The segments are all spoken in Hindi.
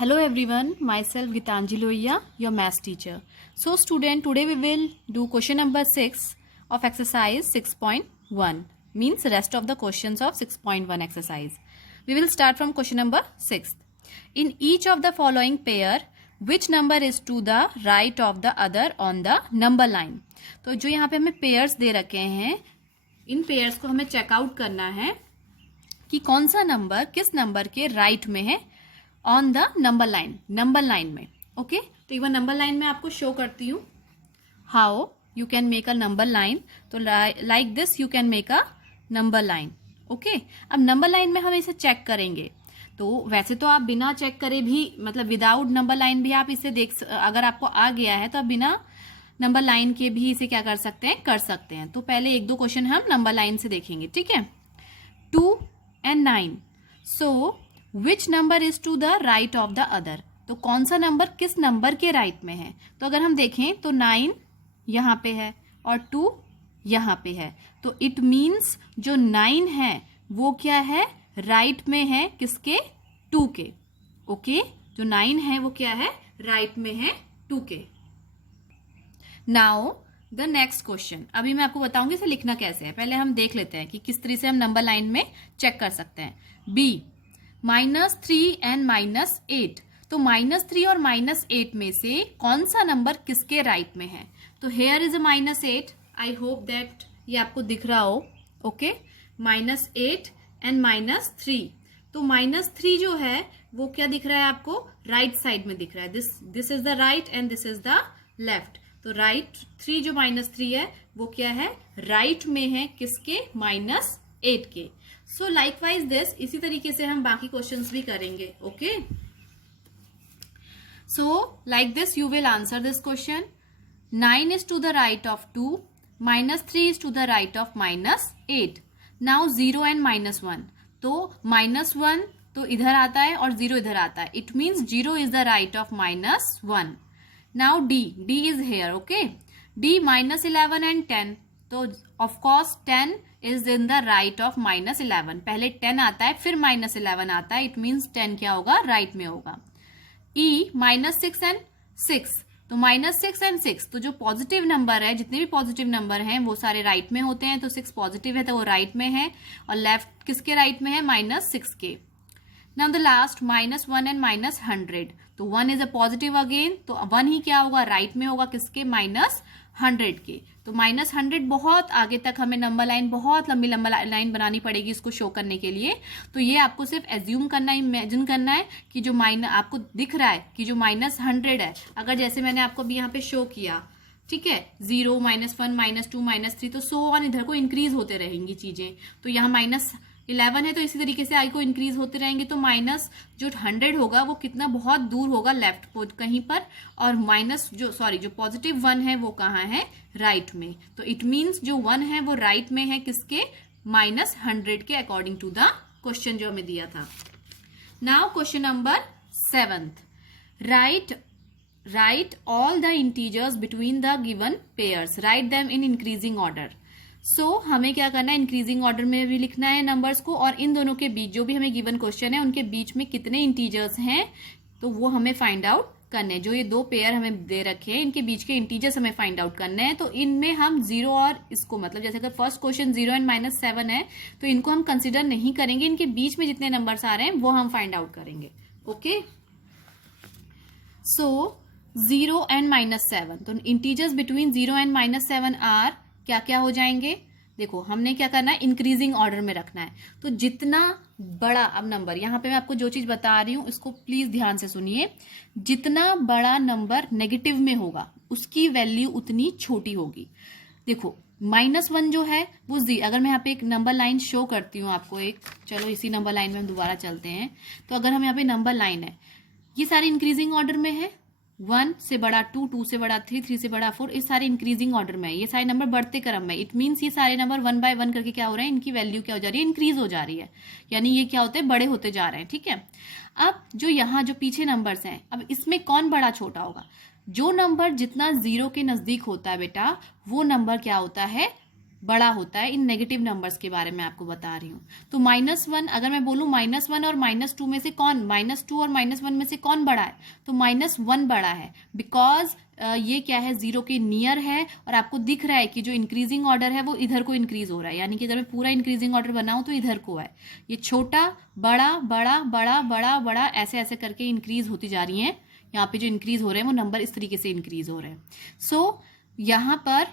Hello everyone, myself Gitanjali Lohiya, your maths teacher. So student, today we will do question number 6 of exercise 6.1, means rest of the questions of 6.1 exercise. We will start from question number 6. In each of the following pair, which number is to the right of the other on the number line? तो जो यहाँ पे हमें पेयर्स दे रखे हैं, इन पेयर्स को हमें चेकआउट करना है कि कौन सा नंबर किस नंबर के राइट में है ऑन द नंबर लाइन में. ओके, तो एक बार नंबर लाइन में आपको शो करती हूँ how you can make a number line. तो like this you can make a number line. Okay, अब नंबर लाइन में हम इसे चेक करेंगे. तो वैसे तो आप बिना चेक करे भी, मतलब विदाउट नंबर लाइन भी आप इसे अगर आपको आ गया है तो आप बिना नंबर लाइन के भी इसे क्या कर सकते हैं. तो पहले एक दो क्वेश्चन हम नंबर लाइन से देखेंगे. ठीक है, 2 and 9. So which number is to the right of the other. तो कौन सा नंबर किस नंबर के राइट में है. तो अगर हम देखें तो 9 यहाँ पे है और 2 यहाँ पे है. तो इट मीन्स जो 9 है वो क्या है, राइट में है किसके, 2 के. ओके, जो 9 है वो क्या है, राइट में है 2 के. Now the next question. अभी मैं आपको बताऊंगी इसे लिखना कैसे है. पहले हम देख लेते हैं कि किस तरह से हम नंबर लाइन में चेक कर सकते हैं. B -3 and -8. तो -3 और -8 में से कौन सा नंबर किसके राइट में है. तो here is a -8. I hope that ये आपको दिख रहा हो. Okay, -8 and -3. तो -3 जो है वो क्या दिख रहा है आपको, राइट साइड में दिख रहा है. This is the right and this is the left. तो राइट 3 जो -3 है वो क्या है, राइट में है किसके, -8 के. सो लाइकवाइज दिस, इसी तरीके से हम बाकी क्वेश्चंस भी करेंगे. Okay, so like this you will answer this question. 9 is to the right of 2, -3 is to the right of -8. Now 0 and -1. तो -1 तो इधर आता है और 0 इधर आता है. It means 0 is the right of -1. Now D is here. Okay, D -11 and 10. तो of course 10 is in the right of -11. पहले 10 आता है फिर -11 आता है. It means 10 क्या होगा, राइट में होगा. E -6 and 6. तो -6 and 6, तो जो पॉजिटिव नंबर है, जितने भी पॉजिटिव नंबर हैं वो सारे राइट में होते हैं. तो 6 पॉजिटिव है तो वो राइट में है, और लेफ्ट किसके राइट में है, -6 के. Now the last -1 and -100. तो 1 इज अ पॉजिटिव अगेन, तो 1 ही क्या होगा, राइट में होगा किसके, -100 के. तो -100 बहुत आगे तक हमें नंबर लाइन, बहुत लंबी लाइन बनानी पड़ेगी इसको शो करने के लिए. तो ये आपको सिर्फ एज्यूम करना है, इमेजिन करना है कि जो आपको दिख रहा है कि जो -100 है, अगर जैसे मैंने आपको अभी यहाँ पे शो किया, ठीक है, 0 -1 -2 -3, तो सो ऑन इधर को इंक्रीज होते रहेंगी चीजें. तो यहाँ -11 है तो इसी तरीके से आई को इंक्रीज होते रहेंगे. तो जो 100 होगा वो कितना, बहुत दूर होगा लेफ्ट कहीं पर, और जो पॉजिटिव 1 है वो कहाँ है, राइट में. तो इट मीन्स जो 1 है वो राइट में है किसके, -100 के, अकॉर्डिंग टू द क्वेश्चन जो हमें दिया था. Now question number 7. Write all the integers between the given pairs. Write them in increasing order. So हमें क्या करना है, इंक्रीजिंग ऑर्डर में भी लिखना है नंबर्स को, और इन दोनों के बीच जो भी हमें गिवन क्वेश्चन है उनके बीच में कितने इंटीजर्स हैं तो वो हमें फाइंड आउट करने हैं. जो ये दो पेयर हमें दे रखे हैं इनके बीच के इंटीजर्स हमें फाइंड आउट करने हैं. तो इनमें हम 0 और इसको, मतलब जैसे अगर फर्स्ट क्वेश्चन 0 एंड -7 है तो इनको हम कंसिडर नहीं करेंगे. इनके बीच में जितने नंबर्स आ रहे हैं वो हम फाइंड आउट करेंगे. Okay, so 0 and -7. तो इंटीजर्स बिटवीन 0 एंड -7 आर क्या क्या हो जाएंगे. देखो हमने क्या करना है, इंक्रीजिंग ऑर्डर में रखना है. तो जितना बड़ा, अब नंबर यहाँ पे मैं आपको जो चीज बता रही हूँ इसको प्लीज ध्यान से सुनिए. जितना बड़ा नंबर नेगेटिव में होगा उसकी वैल्यू उतनी छोटी होगी. देखो -1 जो है वो अगर मैं यहाँ पे एक नंबर लाइन शो करती हूँ आपको एक, चलो इसी नंबर लाइन में हम दोबारा चलते हैं. तो अगर हम यहाँ पे नंबर लाइन है, ये सारे इंक्रीजिंग ऑर्डर में है. 1 से बड़ा 2, 2 से बड़ा 3, 3 से बड़ा 4, इस सारे इंक्रीजिंग ऑर्डर में है. ये सारे नंबर बढ़ते क्रम में. इट मीन्स ये सारे नंबर 1 बाय 1 करके क्या हो रहे हैं, इनकी वैल्यू क्या हो जा रही है, इंक्रीज हो जा रही है. यानी ये क्या होते हैं, बड़े होते जा रहे हैं. ठीक है, अब जो यहाँ जो पीछे नंबर्स हैं, अब इसमें कौन बड़ा छोटा होगा. जो नंबर जितना 0 के नजदीक होता है बेटा, वो नंबर क्या होता है, बड़ा होता है इन नेगेटिव नंबर्स के बारे में आपको बता रही हूँ। तो -1, अगर मैं बोलूँ -1 और -2 में से कौन, -2 और -1 में से कौन बड़ा है, तो -1 बड़ा है, बिकॉज ये क्या है, 0 के नियर है और आपको दिख रहा है कि जो इंक्रीजिंग ऑर्डर है वो इधर को इंक्रीज हो रहा है, यानी कि अगर मैं पूरा इंक्रीजिंग ऑर्डर बनाऊं तो इधर को है। ये छोटा बड़ा बड़ा बड़ा बड़ा बड़ा ऐसे ऐसे करके इंक्रीज होती जा रही है। यहाँ पे जो इंक्रीज हो रहे हैं वो नंबर इस तरीके से इंक्रीज हो रहे हैं। सो यहाँ पर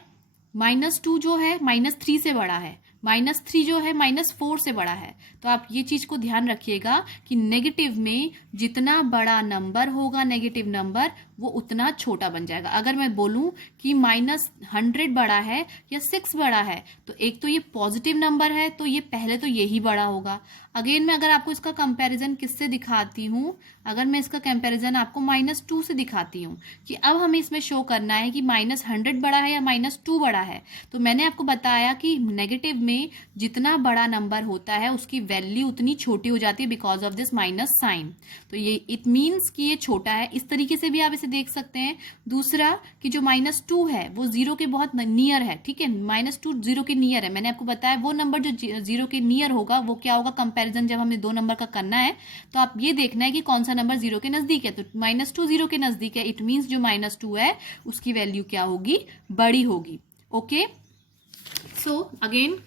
-2 जो है -3 से बड़ा है, -3 जो है -4 से बड़ा है। तो आप ये चीज को ध्यान रखिएगा कि नेगेटिव में जितना बड़ा नंबर होगा नेगेटिव नंबर, वो उतना छोटा बन जाएगा। अगर मैं बोलूं कि -100 बड़ा है या 6 बड़ा है, तो एक तो ये पॉजिटिव नंबर है, तो ये पहले तो यही बड़ा होगा। अगेन मैं अगर आपको इसका कंपैरिजन किससे दिखाती हूँ, अगर मैं इसका कंपैरिजन आपको -2 से दिखाती हूँ कि अब हमें इसमें शो करना है कि -100 बड़ा है या -2 बड़ा है, तो मैंने आपको बताया कि नेगेटिव में जितना बड़ा नंबर होता है उसकी वैल्यू उतनी छोटी हो जाती है because of this minus sign. तो ये इट मीन्स कि ये छोटा है, इस तरीके से भी आप इसे देख सकते हैं। दूसरा कि जो -2 है वो 0 के बहुत नियर है, ठीक है, -2 0 के नियर है। मैंने आपको बताया वो नंबर जो 0 के नियर होगा वो क्या होगा, कंपैरिजन जब हमें दो नंबर का करना है तो आप ये देखना है कि कौन सा नंबर 0 के नजदीक है। तो -2 0 के नजदीक है, इट मीन्स जो -2 है उसकी वैल्यू क्या होगी, बड़ी होगी। Okay, so again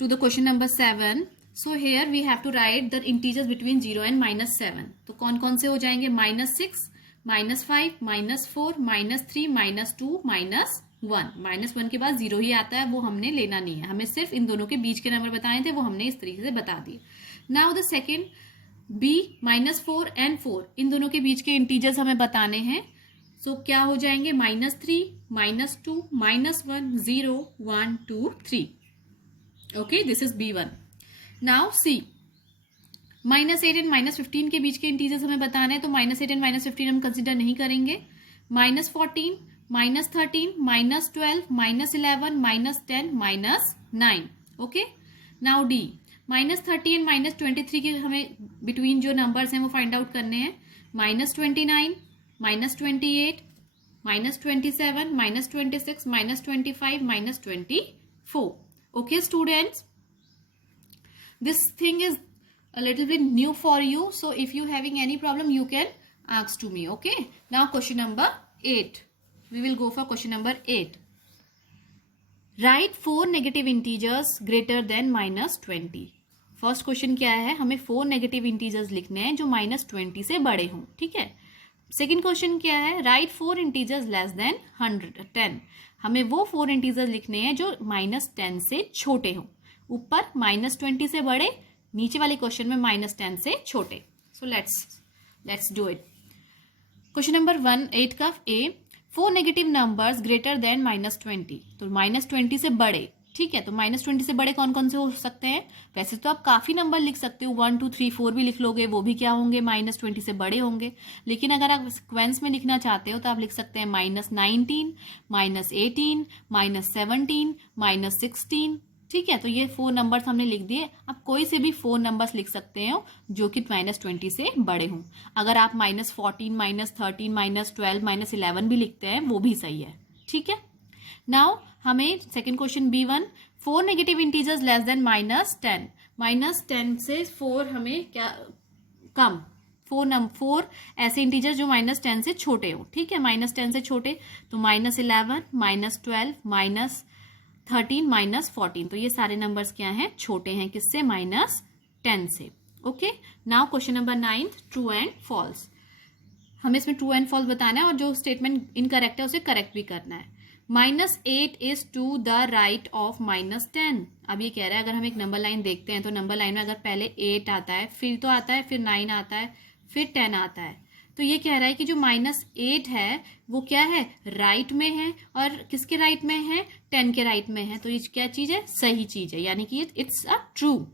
to the question number 7. So here we have to write the integers between 0 and -7. तो कौन कौन से हो जाएंगे, -6, -5, -4, -3, -2, -1। -1 के बाद 0 ही आता है, वो हमने लेना नहीं है, हमें सिर्फ इन दोनों के बीच के नंबर बताए थे, वो हमने इस तरीके से बता दिए। Now the second B, -4 and 4, इन दोनों के बीच के इंटीजर्स हमें बताने हैं। सो क्या हो जाएंगे, -3, -2, -1, 0, 1, 2, 3। Okay, this is B1. Now C, -8 and -15 के बीच के इंटीजर्स हमें बताना है, तो -8 and -15 हम कंसिडर नहीं करेंगे। -14, -13, -12, -11, -10, -9। ओके, नाउ D, -30 and -23 के हमें बिटवीन जो नंबर्स हैं वो फाइंड आउट करने हैं। -29, -28, -27, -26, -25, -24। Okay, students, this thing is a little bit new for you, so if you having any problem you can ask to me. Okay, now question number 8, we will go for question number 8. Write 4 negative integers greater than -20. First question क्या है, हमें 4 नेगेटिव इंटीजर्स लिखने हैं जो -20 से बड़े हों, ठीक है। सेकेंड क्वेश्चन क्या है, राइट 4 इंटीजर्स लेस देन 10। हमें वो 4 इंटीजर्स लिखने हैं जो -10 से छोटे हों। ऊपर -20 से बड़े, नीचे वाले क्वेश्चन में -10 से छोटे। So let's do it. Question number 8 का ए, 4 नेगेटिव नंबर्स ग्रेटर देन -20, तो -20 से बड़े, ठीक है। तो -20 से बड़े कौन कौन से हो सकते हैं, वैसे तो आप काफी नंबर लिख सकते हो, 1 2 3 4 भी लिख लोगे, वो भी क्या होंगे, -20 से बड़े होंगे। लेकिन अगर आप सीक्वेंस में लिखना चाहते हो तो आप लिख सकते हैं -19, -18, -17, -16, ठीक है। तो ये 4 नंबर्स हमने लिख दिए। आप कोई से भी 4 नंबर्स लिख सकते हो जो कि -20 से बड़े हों। अगर आप -14, -13, -12, -11 भी लिखते हैं वो भी सही है, ठीक है। नाउ हमें second question B1, 4 negative integers less than -10। -10 से 4 हमें क्या कम, 4 ऐसे इंटीजर जो -10 से छोटे हो, ठीक है। -10 से छोटे तो -11, -12, -13, -14, तो ये सारे नंबर्स क्या हैं, छोटे हैं, किससे, -10 से। Okay, now question number 9, true and false. हमें इसमें ट्रू एंड फॉल्स बताना है और जो स्टेटमेंट इनकरेक्ट है उसे करेक्ट भी करना है। -8 is to the right of -10। अब ये कह रहा है, अगर हम एक नंबर लाइन देखते हैं तो नंबर लाइन में अगर पहले 8 आता है, फिर तो आता है, फिर 9 आता है, फिर 10 आता है, तो ये कह रहा है कि जो -8 है वो क्या है, राइट में है, और किसके राइट में है, 10 के राइट में है। तो ये क्या चीज है, सही चीज है, यानी कि इट्स अ ट्रू।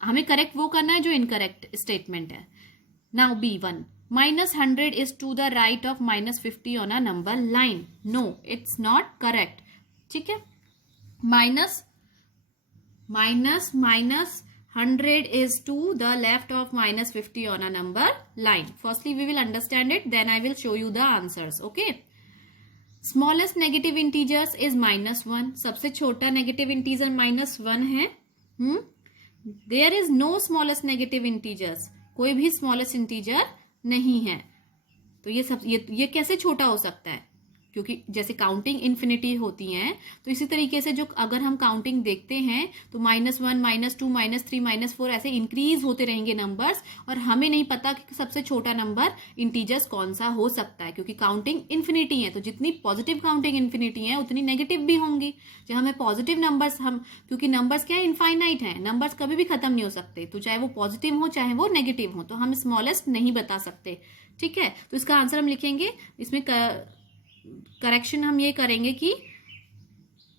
हमें करेक्ट वो करना है जो इनकरेक्ट स्टेटमेंट है। Now B1, -100 is to the right of -50 on a number line. No, it's not correct. ठीक है, -100 is to the left of -50 on a number line. Firstly, we will understand it, then I will show you the answers. Okay. Smallest negative integers is -1, सबसे छोटा नेगेटिव इंटीजर -1 है. There is no smallest negative integers, कोई भी स्मॉलेस्ट इंटीजर नहीं है. तो ये कैसे छोटा हो सकता है, क्योंकि जैसे काउंटिंग इन्फिनिटी होती है, तो इसी तरीके से जो अगर हम काउंटिंग देखते हैं तो -1, -2, -3, -4 ऐसे इंक्रीज होते रहेंगे नंबर्स, और हमें नहीं पता कि सबसे छोटा नंबर इंटीजर्स कौन सा हो सकता है, क्योंकि काउंटिंग इन्फिनिटी है. तो जितनी पॉजिटिव काउंटिंग इन्फिनिटी है उतनी नेगेटिव भी होंगी. जब हमें पॉजिटिव नंबर्स, क्योंकि नंबर्स क्या है, इनफाइनाइट है, नंबर्स कभी भी खत्म नहीं हो सकते, तो चाहे वो पॉजिटिव हो चाहे वो नेगेटिव हो, तो हम स्मॉलेस्ट नहीं बता सकते. ठीक है, तो इसका आंसर हम लिखेंगे, इसमें करेक्शन हम ये करेंगे कि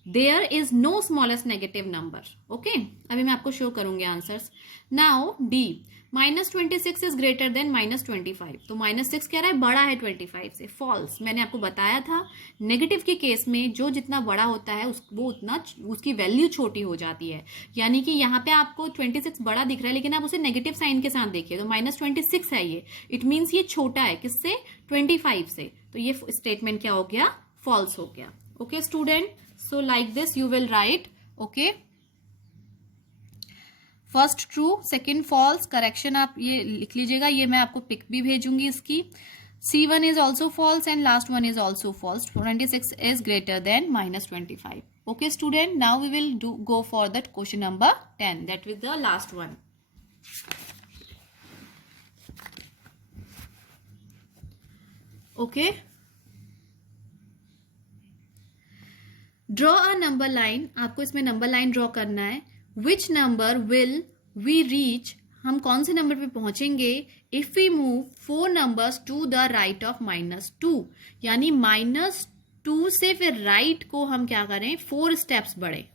there is no smallest negative number. Okay, अभी मैं आपको शो करूंगी answers. Now d, -26 is greater than -25. तो -6 कह रहा है बड़ा है 25 से. फॉल्स. मैंने आपको बताया था नेगेटिव के केस में जो जितना बड़ा होता है वो उतना उसकी वैल्यू छोटी हो जाती है. यानी कि यहाँ पे आपको 26 बड़ा दिख रहा है, लेकिन आप उसे नेगेटिव साइन के साथ देखिए, तो -26 है ये. इट मीन्स ये छोटा है किससे, 25 से. तो ये स्टेटमेंट क्या हो गया, फॉल्स हो गया. Okay student, so like this you will write. Okay, first true, second false. Correction आप ये लिख लीजिएगा, ये मैं आपको पिक भी भेजूंगी इसकी. C1 is also false and last one is also false. 26 is greater than -25. Okay student, now we will go for that question number 10, that was the last one. Okay, draw a number line. आपको इसमें नंबर लाइन ड्रॉ करना है. Which number will we reach, हम कौन से नंबर पे पहुंचेंगे, if we move 4 numbers to the right of -2. यानी -2 से फिर राइट को हम क्या करें, 4 स्टेप्स बढ़े,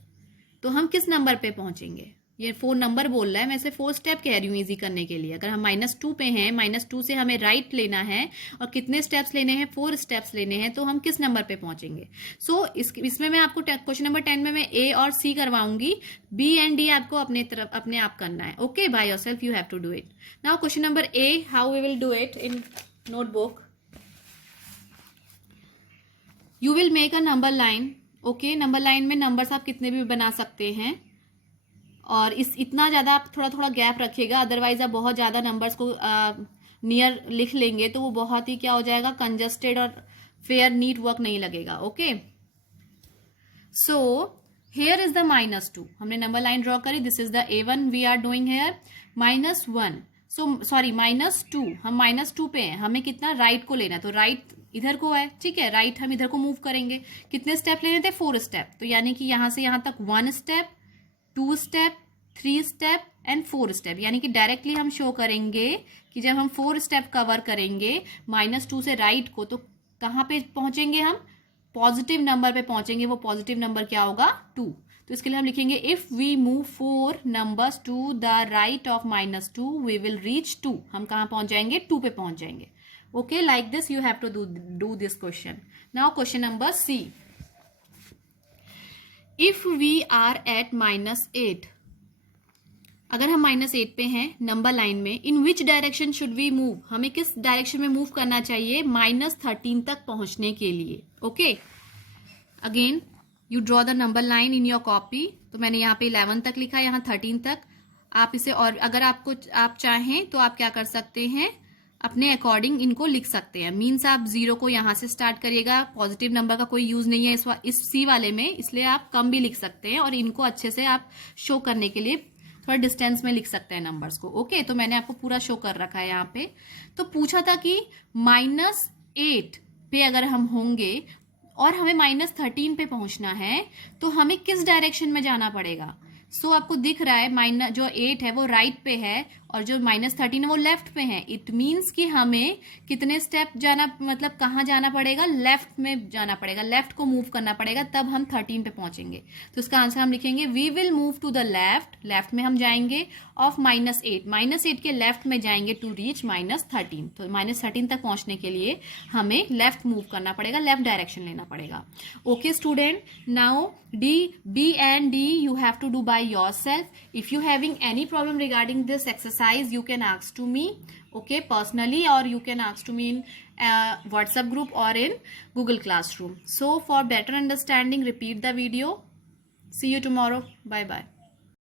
तो हम किस नंबर पे पहुंचेंगे. ये 4 नंबर बोल रहा है, मैं इसे 4 स्टेप कह रही हूँ इजी करने के लिए. अगर हम -2 पे हैं, -2 से हमें राइट लेना है, और कितने स्टेप्स लेने हैं, 4 स्टेप्स लेने हैं, तो हम किस नंबर पे पहुंचेंगे. सो इसमें मैं आपको क्वेश्चन नंबर 10 में मैं A और C करवाऊंगी, B एंड D आपको अपने आप करना है. Okay, by yourself you have to do it. Now question number A, how we will do it in notebook. You will make a number line. Okay, number line में नंबर्स आप कितने भी बना सकते हैं, और इतना ज्यादा आप थोड़ा थोड़ा गैप रखिएगा, अदरवाइज आप बहुत ज्यादा नंबर्स को नियर लिख लेंगे तो वो बहुत ही क्या हो जाएगा, कंजस्टेड और फेयर नीट वर्क नहीं लगेगा. Okay, so here is the -2. हमने नंबर लाइन ड्रॉ करी, this is the A1 we are doing here. -1, so sorry -2, हम -2 पे हैं, हमें कितना राइट को लेना है, तो राइट इधर को है. ठीक है, राइट हम इधर को मूव करेंगे. कितने स्टेप लेने थे, 4 स्टेप. तो यानी कि यहां से यहां तक 1 step, 2 step, 3 step and 4 step. यानी कि डायरेक्टली हम शो करेंगे कि जब हम 4 स्टेप कवर करेंगे -2 से राइट को, तो कहाँ पे पहुंचेंगे, हम पॉजिटिव नंबर पे पहुंचेंगे. वो पॉजिटिव नंबर क्या होगा, 2. तो इसके लिए हम लिखेंगे if we move 4 numbers to the right of -2 we will reach 2. हम कहाँ पहुंच जाएंगे, 2 पे पहुंच जाएंगे. Okay, like this you have to do this question. Now question number C. If we are at -8, अगर हम -8 पे हैं नंबर लाइन में, in which direction should we move, हमें किस डायरेक्शन में मूव करना चाहिए -13 तक पहुंचने के लिए. Okay, again you draw the number line in your copy. तो मैंने यहाँ पे 11 तक लिखा है, यहाँ 13 तक. आप इसे, और अगर आप चाहें तो आप क्या कर सकते हैं, अपने अकॉर्डिंग इनको लिख सकते हैं. मीन्स आप 0 को यहाँ से स्टार्ट करिएगा, पॉजिटिव नंबर का कोई यूज नहीं है इस C वाले में, इसलिए आप कम भी लिख सकते हैं, और इनको अच्छे से आप शो करने के लिए थोड़ा डिस्टेंस में लिख सकते हैं नंबर्स को. ओके, तो मैंने आपको पूरा शो कर रखा है यहाँ पे. तो पूछा था कि -8 पे अगर हम होंगे और हमें -13 पे पहुंचना है, तो हमें किस डायरेक्शन में जाना पड़ेगा. सो आपको दिख रहा है जो 8 है वो राइट पे है, और जो -13 है वो लेफ्ट पे है. इट मीन्स कि हमें कितने स्टेप जाना, मतलब कहाँ जाना पड़ेगा, लेफ्ट में जाना पड़ेगा, लेफ्ट को मूव करना पड़ेगा, तब हम 13 पे पहुंचेंगे. तो इसका आंसर हम लिखेंगे we will move to the left, left में हम जाएंगे, ऑफ -8, -8 के लेफ्ट में जाएंगे टू रीच -13. तो -13 तक पहुंचने के लिए हमें लेफ्ट मूव करना पड़ेगा, लेफ्ट डायरेक्शन लेना पड़ेगा. Okay student, now B and D you have to do by yourself. If you having any problem regarding this exercise, exercise you can ask to me, okay, personally, or you can ask to me in WhatsApp group or in Google Classroom. So for better understanding, repeat the video. See you tomorrow. Bye bye.